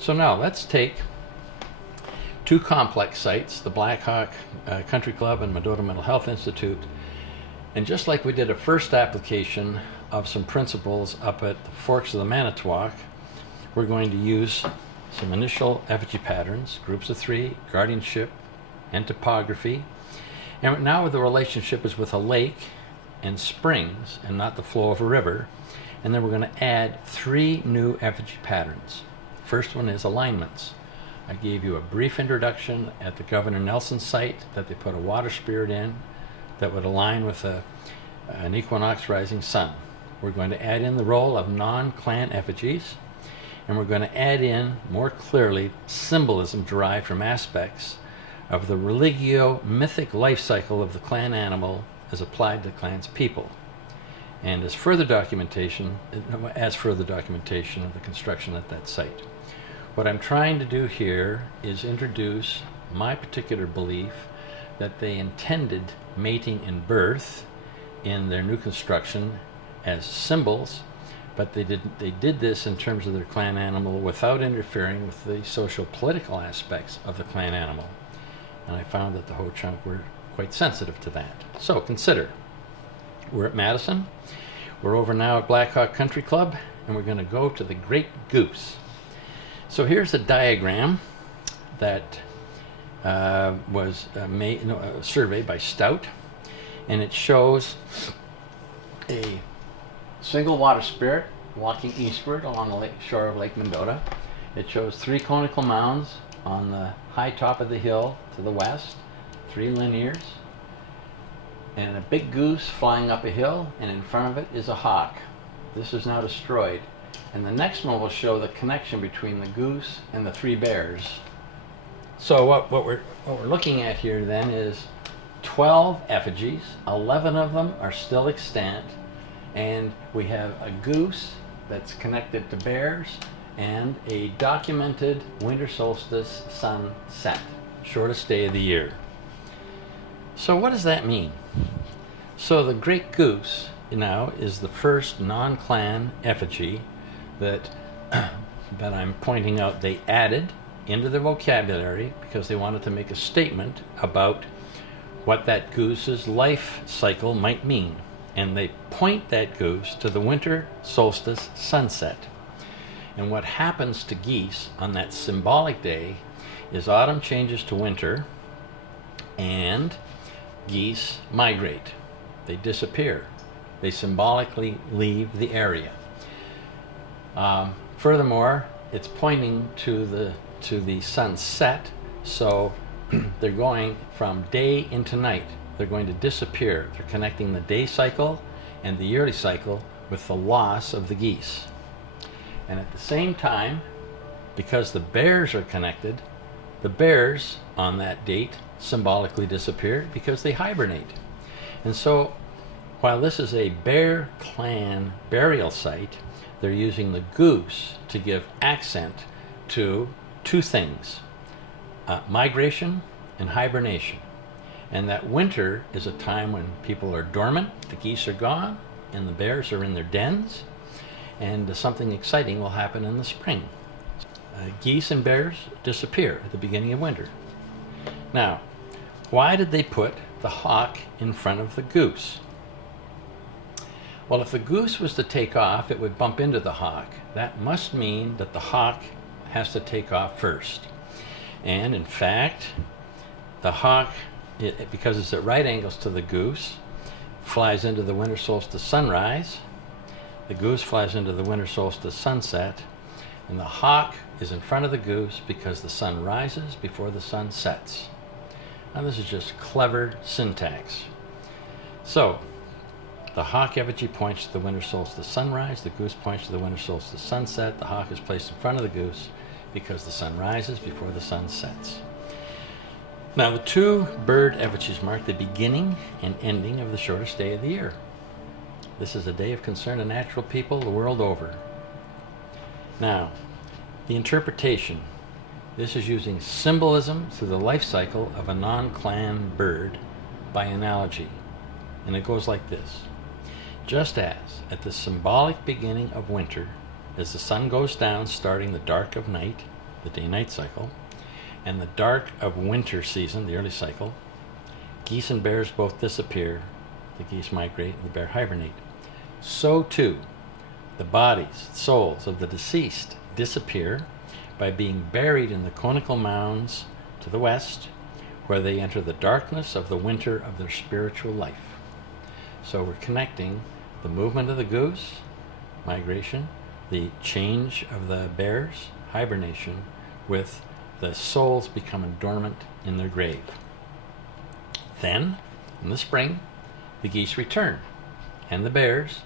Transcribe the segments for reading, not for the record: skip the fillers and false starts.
So now let's take two complex sites, the Black Hawk Country Club and Mendota Mental Health Institute, and just like we did a first application of some principles up at the Forks of the Manitowoc, we're going to use some initial effigy patterns, groups of three, guardianship, and topography. And now the relationship is with a lake and springs and not the flow of a river. And then we're going to add three new effigy patterns. First one is alignments. I gave you a brief introduction at the Governor Nelson site that they put a water spirit in that would align with an equinox rising sun. We're going to add in the role of non-clan effigies, and we're going to add in more clearly symbolism derived from aspects of the religio-mythic life cycle of the clan animal as applied to the clan's people, and as further documentation of the construction at that site. What I'm trying to do here is introduce my particular belief that they intended mating and birth in their new construction as symbols, but they did this in terms of their clan animal without interfering with the social political aspects of the clan animal. And I found that the Ho-Chunk were quite sensitive to that. So consider, we're at Madison, we're over now at Black Hawk Country Club, and we're going to go to the Great Goose. So here's a diagram that was a survey by Stout, and it shows a single water spirit walking eastward along the shore of Lake Mendota. It shows three conical mounds on the high top of the hill to the west, three linears, and a big goose flying up a hill, and in front of it is a hawk. This is now destroyed. And the next one will show the connection between the goose and the three bears. So what we're looking at here then is 12 effigies. 11 of them are still extant, and we have a goose that's connected to bears and a documented winter solstice sunset, shortest day of the year. So what does that mean? So the Great Goose now is the first non-clan effigy that I'm pointing out they added into their vocabulary because they wanted to make a statement about what that goose's life cycle might mean. And they point that goose to the winter solstice sunset. And what happens to geese on that symbolic day is autumn changes to winter and geese migrate. They disappear. They symbolically leave the area. Furthermore, it's pointing to the sunset, so they're going from day into night. They're going to disappear. They're connecting the day cycle and the yearly cycle with the loss of the geese. And at the same time, because the bears are connected, the bears on that date symbolically disappear because they hibernate. And so, while this is a bear clan burial site, they're using the goose to give accent to two things, migration and hibernation. And that winter is a time when people are dormant, the geese are gone, and the bears are in their dens, and something exciting will happen in the spring. Geese and bears disappear at the beginning of winter. Now, why did they put the hawk in front of the goose? Well, if the goose was to take off, it would bump into the hawk. That must mean that the hawk has to take off first. And in fact, the hawk, because it's at right angles to the goose, flies into the winter solstice sunrise. The goose flies into the winter solstice sunset. And the hawk is in front of the goose because the sun rises before the sun sets. Now this is just clever syntax. So, the hawk effigy points to the winter solstice sunrise, the goose points to the winter solstice sunset, the hawk is placed in front of the goose because the sun rises before the sun sets. Now the two bird effigies mark the beginning and ending of the shortest day of the year. This is a day of concern to natural people the world over. Now, the interpretation. This is using symbolism through the life cycle of a non-clan bird by analogy. And it goes like this. Just as at the symbolic beginning of winter, as the sun goes down starting the dark of night, the day-night cycle, and the dark of winter season, the early cycle, geese and bears both disappear. The geese migrate and the bear hibernate. So too, the bodies, souls of the deceased disappear by being buried in the conical mounds to the west, where they enter the darkness of the winter of their spiritual life. So we're connecting the movement of the goose, migration, the change of the bears, hibernation, with the souls becoming dormant in their grave. Then, in the spring, the geese return, and the bears,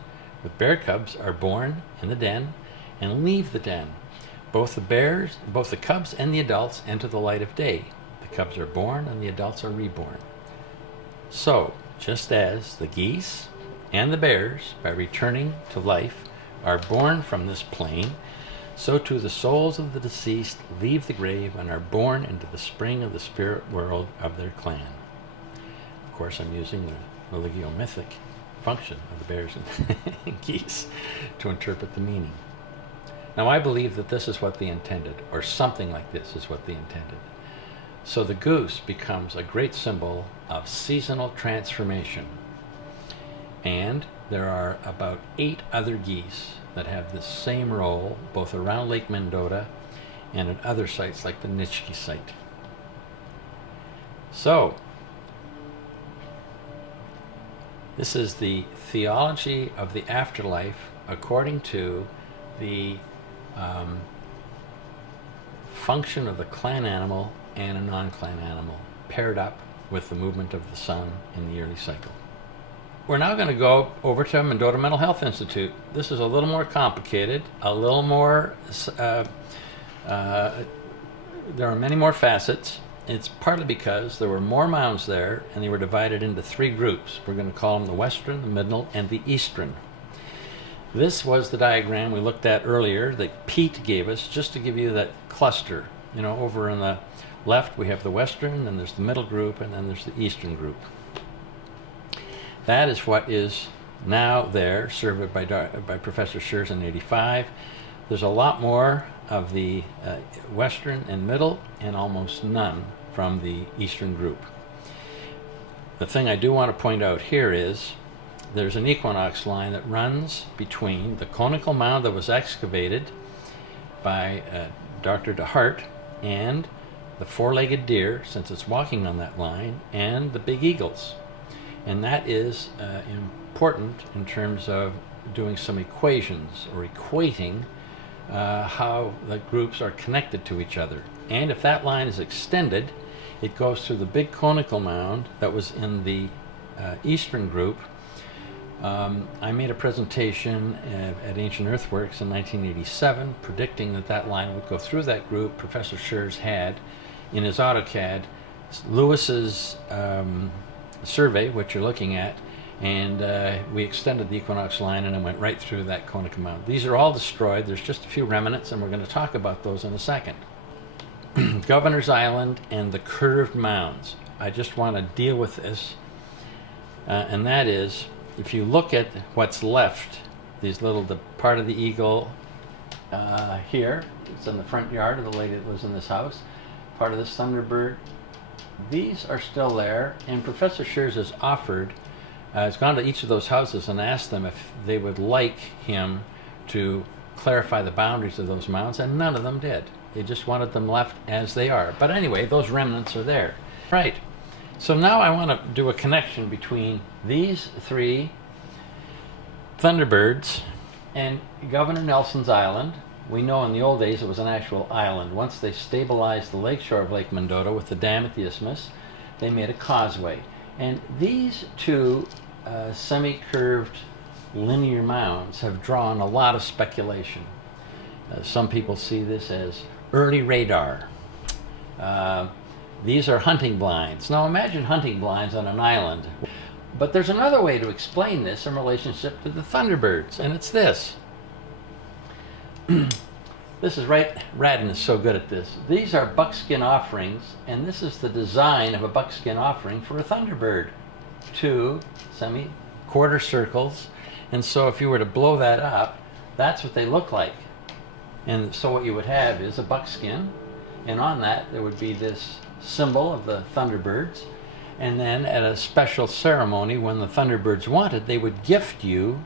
with bear cubs, are born in the den and leave the den. Both the cubs and the adults enter the light of day. The cubs are born and the adults are reborn. So, just as the geese and the bears, by returning to life, are born from this plane, so too the souls of the deceased leave the grave and are born into the spring of the spirit world of their clan. Of course, I'm using the religio-mythic function of the bears and geese to interpret the meaning. Now, I believe that this is what they intended, or something like this is what they intended. So the goose becomes a great symbol of seasonal transformation. And there are about 8 other geese that have the same role, both around Lake Mendota and at other sites like the Nitschke site. So, this is the theology of the afterlife according to the function of the clan animal and a non-clan animal, paired up with the movement of the sun in the early cycle. We're now going to go over to Mendota Mental Health Institute. This is a little more complicated, a little more, there are many more facets. It's partly because there were more mounds there, and they were divided into 3 groups. We're going to call them the Western, the Middle, and the Eastern. This was the diagram we looked at earlier that Pete gave us, just to give you that cluster. You know, over on the left we have the Western, then there's the Middle group, and then there's the Eastern group. That is what is now there, surveyed by Professor Scherz in '85. There's a lot more of the Western and Middle, and almost none from the Eastern group. The thing I do want to point out here is there's an equinox line that runs between the conical mound that was excavated by Dr. DeHart and the 4-legged deer, since it's walking on that line, and the big eagles. And that is important in terms of doing some equations or equating how the groups are connected to each other. And if that line is extended, it goes through the big conical mound that was in the Eastern group. I made a presentation at Ancient Earthworks in 1987 predicting that that line would go through that group. Professor Scherz had in his AutoCAD Lewis's survey, which you're looking at, and we extended the equinox line and it went right through that conical mound. These are all destroyed. There's just a few remnants, and we're going to talk about those in a second. Governor's Island and the curved mounds. I just want to deal with this, and that is, if you look at what's left, these little, the part of the eagle here, it's in the front yard of the lady that lives in this house, part of this thunderbird, these are still there, and Professor Scherz has offered, has gone to each of those houses and asked them if they would like him to clarify the boundaries of those mounds, and none of them did. They just wanted them left as they are. But anyway, those remnants are there. Right. So now I want to do a connection between these 3 Thunderbirds and Governor Nelson's Island. We know in the old days it was an actual island. Once they stabilized the lakeshore of Lake Mendota with the dam at the isthmus, they made a causeway. And these 2 semi-curved linear mounds have drawn a lot of speculation. Some people see this as early radar. These are hunting blinds. Now imagine hunting blinds on an island. But there's another way to explain this in relationship to the Thunderbirds, and it's this. This is right, Radin is so good at this. These are buckskin offerings, and this is the design of a buckskin offering for a Thunderbird. 2 semi-quarter circles, and so if you were to blow that up, that's what they look like. And so what you would have is a buckskin, and on that there would be this symbol of the Thunderbirds. And then at a special ceremony, when the Thunderbirds wanted, they would gift you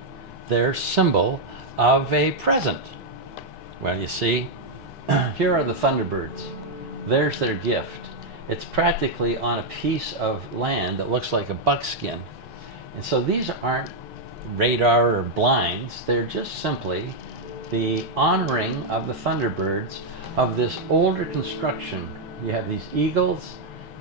their symbol of a present. Well, you see, here are the Thunderbirds. There's their gift. It's practically on a piece of land that looks like a buckskin. And so these aren't radar or blinds. They're just simply the honoring of the Thunderbirds of this older construction. You have these eagles.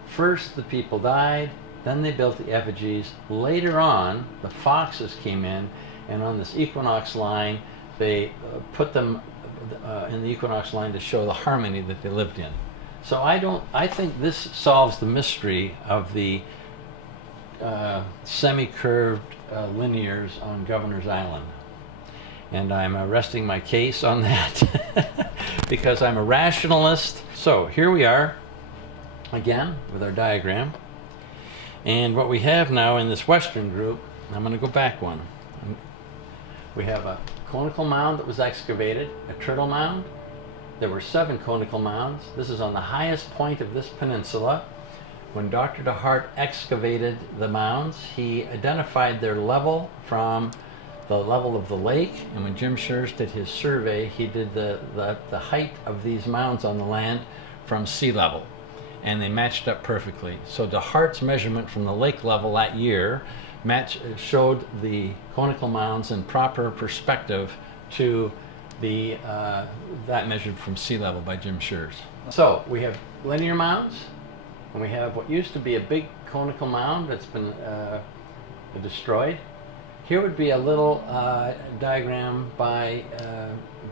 First the people died, then they built the effigies. Later on, the foxes came in, and on this equinox line, they put them in the equinox line to show the harmony that they lived in. So I think this solves the mystery of the semi-curved linears on Governor's Island. And I'm resting my case on that because I'm a rationalist. So here we are again with our diagram, and what we have now in this western group, I'm going to go back one. We have a conical mound that was excavated, a turtle mound. There were 7 conical mounds. This is on the highest point of this peninsula. When Dr. DeHart excavated the mounds, he identified their level from the level of the lake, and when Jim Scherz did his survey, he did the height of these mounds on the land from sea level, and they matched up perfectly. So DeHart's measurement from the lake level that year showed the conical mounds in proper perspective to the that measured from sea level by Jim Scherz. So we have linear mounds, and we have what used to be a big conical mound that's been destroyed. Here would be a little diagram by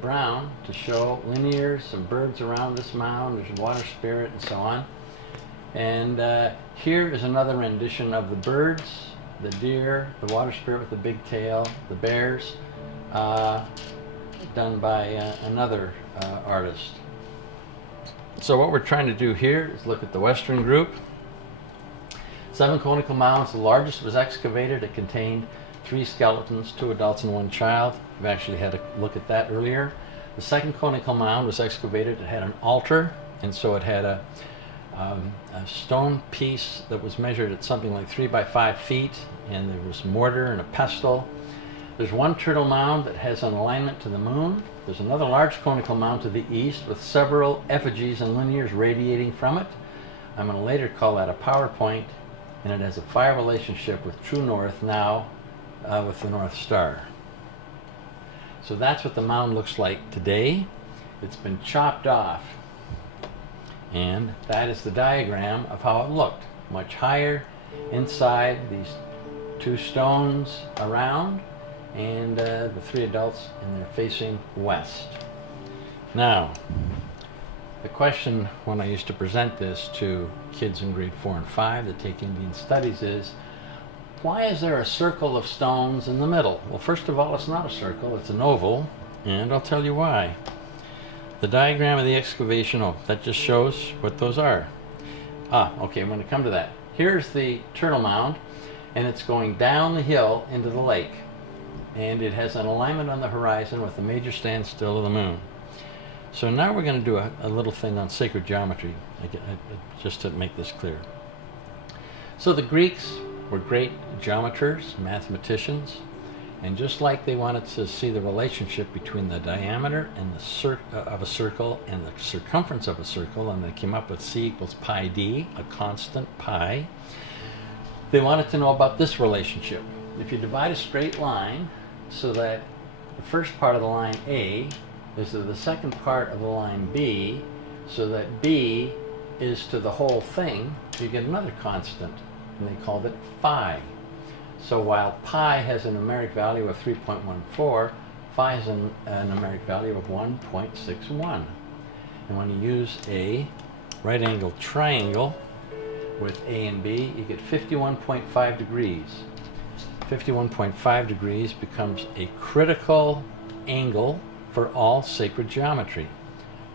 Brown to show linears, some birds around this mound, there's a water spirit and so on. And here is another rendition of the birds, the deer, the water spirit with the big tail, the bears, done by another artist. So what we're trying to do here is look at the western group. 7 conical mounds, the largest was excavated. It contained 3 skeletons, 2 adults and 1 child. We've actually had a look at that earlier. The second conical mound was excavated. It had an altar, and so it had a stone piece that was measured at something like 3 by 5 feet, and there was mortar and a pestle. There's 1 turtle mound that has an alignment to the moon. There's another large conical mound to the east with several effigies and linears radiating from it. I'm going to later call that a power point, and it has a fire relationship with true north now with the North Star. So that's what the mound looks like today. It's been chopped off, and that is the diagram of how it looked. Much higher inside, these 2 stones around, and the 3 adults, and they're facing west. Now, the question when I used to present this to kids in grade 4 and 5 that take Indian Studies is, why is there a circle of stones in the middle? Well, first of all, it's not a circle, it's an oval, and I'll tell you why. The diagram of the excavation, that just shows what those are. Okay, I'm going to come to that. Here's the turtle mound, and it's going down the hill into the lake. And it has an alignment on the horizon with the major standstill of the moon. So now we're going to do a little thing on sacred geometry, just to make this clear. So the Greeks were great geometers, mathematicians, and just like they wanted to see the relationship between the diameter and of a circle and the circumference of a circle, and they came up with C equals pi d, a constant pi, they wanted to know about this relationship. If you divide a straight line so that the first part of the line A is to the second part of the line B, so that B is to the whole thing, you get another constant, and they called it phi. So while pi has a numeric value of 3.14, phi has a numeric value of 1.61. And when you use a right-angled triangle with A and B, you get 51.5 degrees. 51.5 degrees becomes a critical angle for all sacred geometry.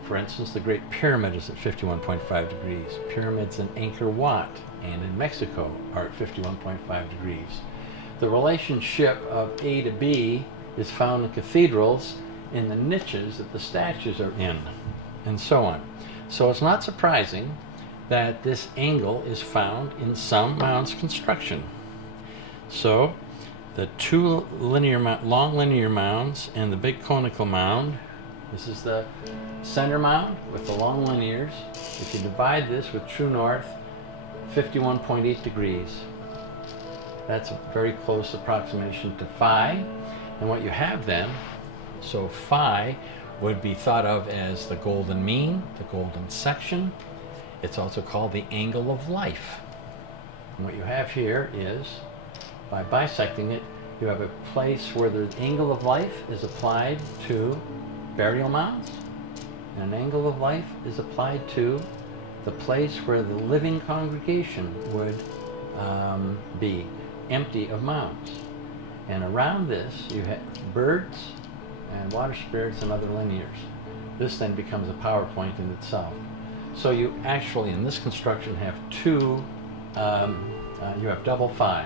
For instance, the Great Pyramid is at 51.5 degrees. Pyramids in Angkor Wat and in Mexico are at 51.5 degrees. The relationship of A to B is found in cathedrals in the niches that the statues are in, and so on. So it's not surprising that this angle is found in some mounds construction. So the two long linear mounds and the big conical mound, this is the center mound with the long linears. If you divide this with true north, 51.8 degrees. That's a very close approximation to phi. And what you have then, so phi would be thought of as the golden mean, the golden section. It's also called the angle of life. And what you have here is, by bisecting it, you have a place where the angle of life is applied to burial mounds, and an angle of life is applied to the place where the living congregation would be empty of mounds. And around this you have birds and water spirits and other linears. This then becomes a PowerPoint in itself. So you actually, in this construction, have two, you have double phi.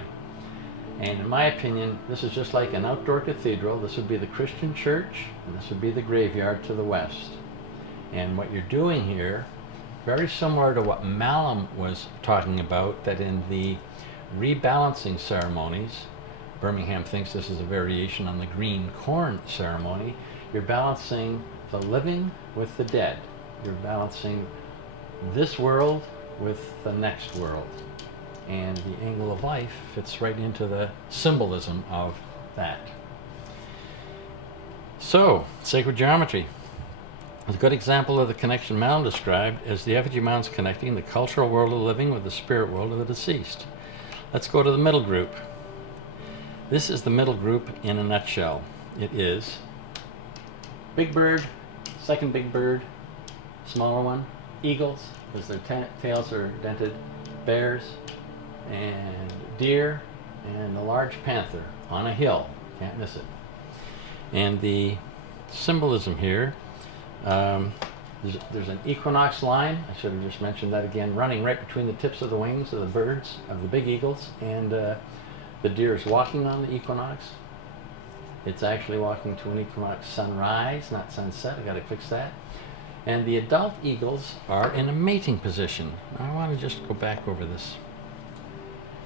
And in my opinion, this is just like an outdoor cathedral. This would be the Christian church, and this would be the graveyard to the west. And what you're doing here, very similar to what Lapham was talking about, that in the rebalancing ceremonies, Birmingham thinks this is a variation on the green corn ceremony, you're balancing the living with the dead. You're balancing this world with the next world. And the angle of life fits right into the symbolism of that. So, sacred geometry. A good example of the connection mound described is the effigy mounds connecting the cultural world of the living with the spirit world of the deceased. Let's go to the middle group. This is the middle group in a nutshell. It is big bird, second big bird, smaller one, eagles, because their tails are dented, bears, and deer, and a large panther on a hill. Can't miss it. And the symbolism here, there's an equinox line, I should have just mentioned that again, running right between the tips of the wings of the birds, of the big eagles, and the deer is walking on the equinox. It's actually walking to an equinox sunrise, not sunset. I got to fix that. And the adult eagles are in a mating position. I want to just go back over this.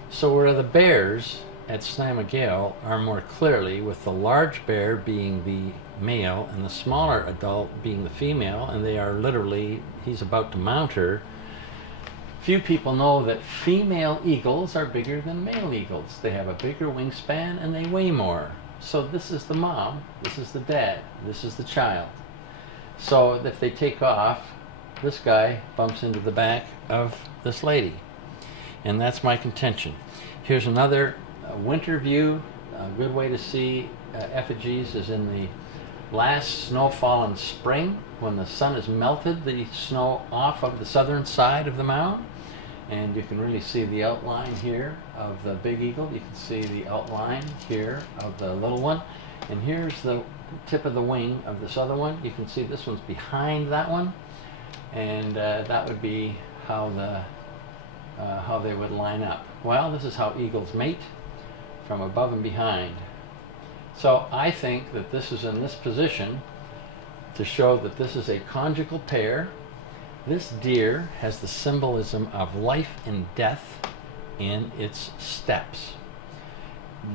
So where the bears at Snamagale are more clearly, with the large bear being the male and the smaller adult being the female, and they are literally, he's about to mount her. Few people know that female eagles are bigger than male eagles. They have a bigger wingspan and they weigh more. So this is the mom, this is the dad, this is the child. So if they take off, this guy bumps into the back of this lady. And that's my contention. Here's another winter view. A good way to see effigies is in the last snowfall in spring, when the sun has melted the snow off of the southern side of the mound. And you can really see the outline here of the big eagle. You can see the outline here of the little one. And here's the tip of the wing of this other one. You can see this one's behind that one. And that would be how they would line up. Well, this is how eagles mate, from above and behind. So I think that this is in this position to show that this is a conjugal pair. This deer has the symbolism of life and death in its steps.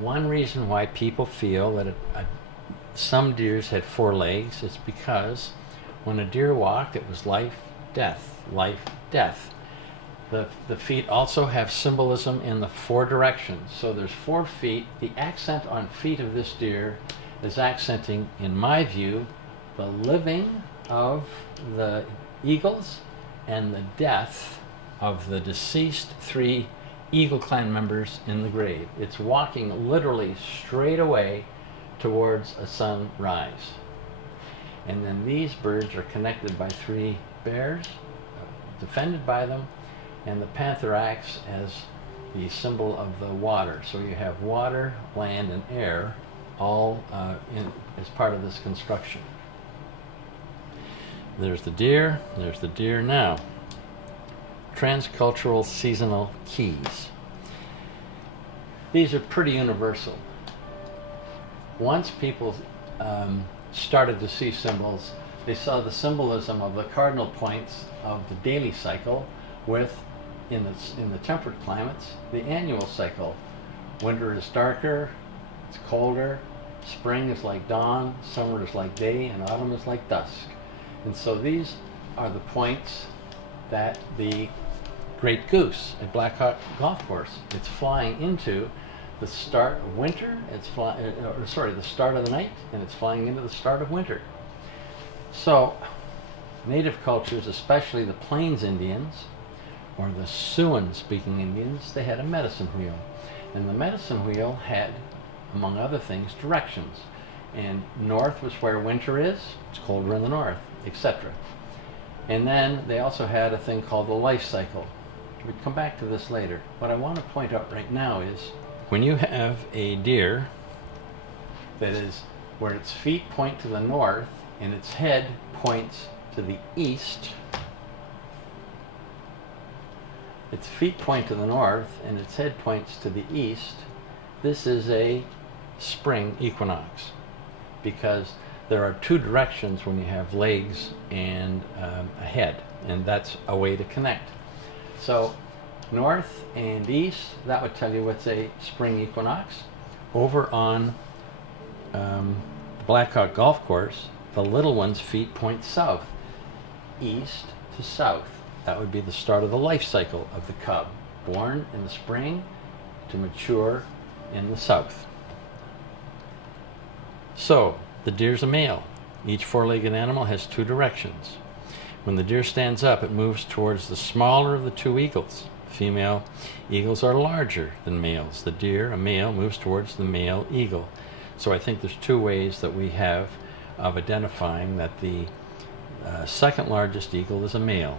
One reason why people feel that some deers had 4 legs is because when a deer walked, it was life, death, life, death. The feet also have symbolism in the 4 directions. So there's 4 feet. The accent on feet of this deer is accenting, in my view, the living of the eagles and the death of the deceased 3 Eagle Clan members in the grave. It's walking literally straight away towards a sunrise. And then these birds are connected by 3 bears, defended by them, and the panther acts as the symbol of the water. So you have water, land, and air all as part of this construction. There's the deer now. Transcultural seasonal keys. These are pretty universal. Once people started to see symbols, they saw the symbolism of the cardinal points of the daily cycle with, in the temperate climates, the annual cycle. Winter is darker, it's colder, spring is like dawn, summer is like day, and autumn is like dusk. And so these are the points that the great goose at Black Hawk Golf Course, it's flying into the start of winter, the start of the night, and it's flying into the start of winter. So native cultures, especially the Plains Indians, or the Siouan-speaking Indians, they had a medicine wheel. And the medicine wheel had, among other things, directions. And north was where winter is, it's colder in the north, etc. And then they also had a thing called the life cycle. We'll come back to this later. What I want to point out right now is when you have a deer that is where its feet point to the north and its head points to the east, its feet point to the north and its head points to the east, this is a spring equinox, because there are two directions when you have legs and a head, and that's a way to connect. So north and east, that would tell you what's a spring equinox. Over on the Black Hawk Golf Course, the little one's feet point south, east to south. That would be the start of the life cycle of the cub, born in the spring to mature in the south. So the deer's a male. Each four-legged animal has two directions. When the deer stands up, it moves towards the smaller of the two eagles. Female eagles are larger than males. The deer, a male, moves towards the male eagle. So I think there's two ways that we have of identifying that the second largest eagle is a male.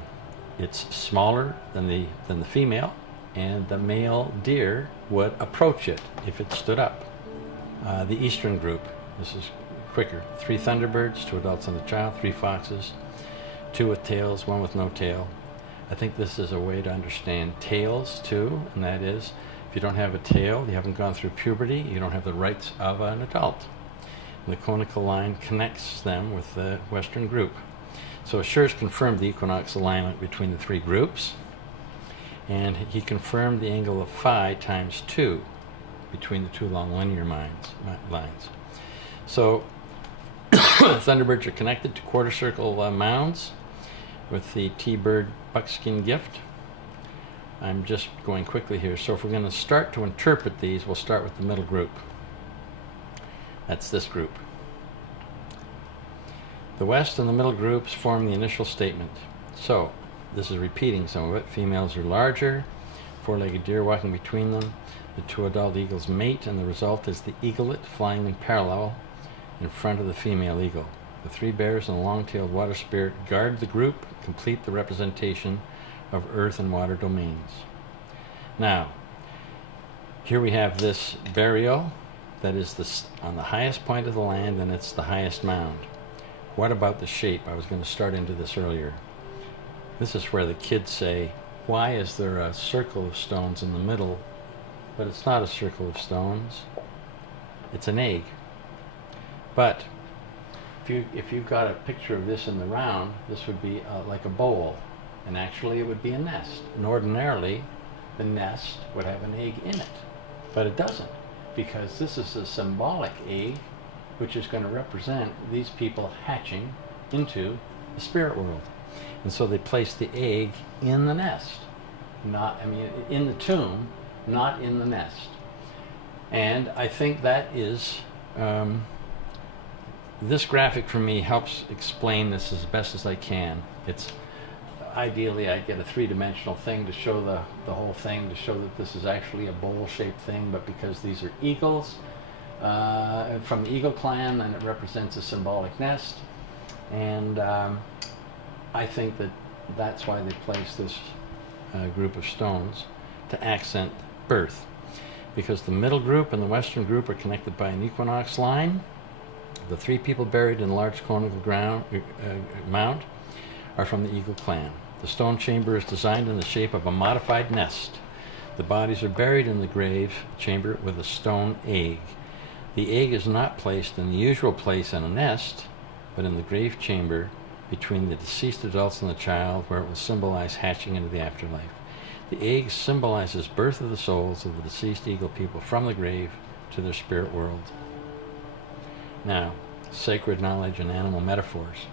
It's smaller than the female, and the male deer would approach it if it stood up. The eastern group, this is quicker. 3 thunderbirds, 2 adults and a child, 3 foxes, 2 with tails, 1 with no tail. I think this is a way to understand tails too, and that is, if you don't have a tail, you haven't gone through puberty, you don't have the rights of an adult. And the conical line connects them with the western group. So Scherz confirmed the equinox alignment between the 3 groups, and he confirmed the angle of phi times 2 between the 2 long linear lines. So thunderbirds are connected to quarter circle mounds with the T-bird buckskin gift. I'm just going quickly here. So if we're going to start to interpret these, we'll start with the middle group. That's this group. The west and the middle groups form the initial statement. So this is repeating some of it. Females are larger, 4-legged deer walking between them. The 2 adult eagles mate, and the result is the eaglet flying in parallel in front of the female eagle. The 3 bears and a long-tailed water spirit guard the group, complete the representation of earth and water domains. Now, here we have this burial that is on the highest point of the land, and it's the highest mound. What about the shape? I was going to start into this earlier. This is where the kids say, why is there a circle of stones in the middle? But it's not a circle of stones. It's an egg. But if you've got a picture of this in the round, this would be like a bowl. And actually it would be a nest. And ordinarily, the nest would have an egg in it. But it doesn't, because this is a symbolic egg which is going to represent these people hatching into the spirit world. And so they place the egg in the nest. In the tomb, not in the nest. And I think that is, this graphic for me helps explain this as best as I can. It's ideally I get a 3-dimensional thing to show the whole thing, to show that this is actually a bowl-shaped thing, but because these are eagles from the eagle clan, and it represents a symbolic nest, and I think that that's why they place this group of stones to accent birth, because the middle group and the western group are connected by an equinox line. The 3 people buried in a large conical mound are from the eagle clan. The stone chamber is designed in the shape of a modified nest. The bodies are buried in the grave chamber with a stone egg. The egg is not placed in the usual place in a nest, but in the grave chamber between the deceased adults and the child, where it will symbolize hatching into the afterlife. The egg symbolizes birth of the souls of the deceased Eagle people from the grave to their spirit world. Now, sacred knowledge and animal metaphors.